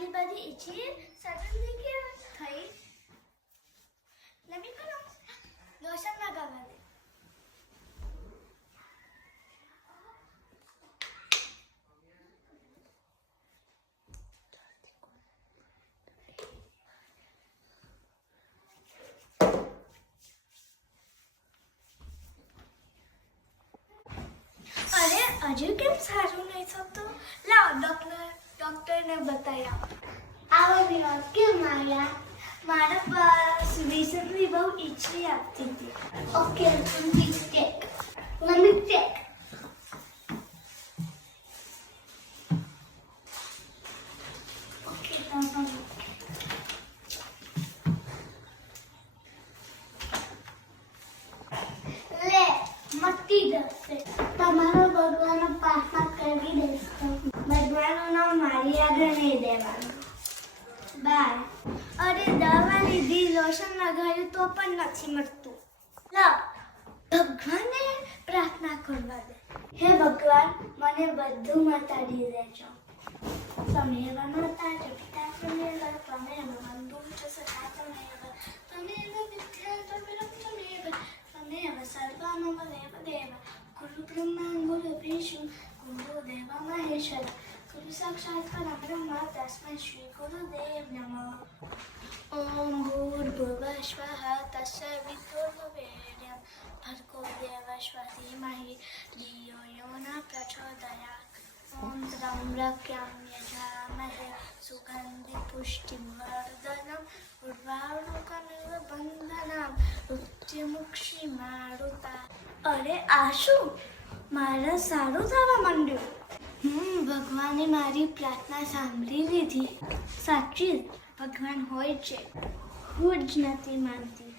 આટલી બધી ઈચ્છી સડનલી કેમ થઈ? લમી કરો લોશન લગાવવા દે. અરે હજુ કેમ સારું નહીં થતું? લાવ ડોક્ટરને બતાવી આવો. આવો વિનોદ, કેમ આવ્યા? મારા પાસ રિસન્ટલી બહુ ઈચ્છી આપતી હતી. Okay, please take. Let me take. Okay, લે મટી જશે. તમારો ભગવાનનો પ્રાર્થના કરી દેશો. ભગવાનનું નામ મારી આગળ નહીં દેવાનું. બાય. અરે દવા લીધી, લોશન લગાવ્યું તો પણ નથી મળતું. લાવ ભગવાનને પ્રાર્થના કરવા દે. હે ભગવાન, મને બધું મટાડી દેજો. તમેવ માતા ચ પિતા તમેવ ત્વમેવ બંધું ચ સખા તમેવ ત્વમેવ વિદ્યા ત્વમેવ ત્વમેવ સર્વમમ દેવ દેવ ગુરુ બ્રહ્મા ગુરુ વિષ્ણુ ગુરુ દેવ મહેશ્વર ગુરુ સાક્ષાત પરબ્રહ્મ તસ્मै શ્રી ગુરુદેવ નમઃ. ઓમ ભૂર્ભુવઃ સ્વઃ તસ્સવિતુર્વરેણ્યં ભર્ગો દેવસ્ય ધીમહિ ધિયો યો ન પ્રચોદયાत्. ઓમ ત્ર્યંબકં યજામહે સુગંધિ પુષ્ટિવર્ધનમ ઉર્વારુકમિવ બંધનમ મૃત્યુમુક્ષીમારુતા. અરે આ શું? મારે સારું થવા માંડ્યું. ભગવાને મારી પ્રાર્થના સાંભળી લીધી. સાચી ભગવાન હોય છે, હું જ નથી માનતી.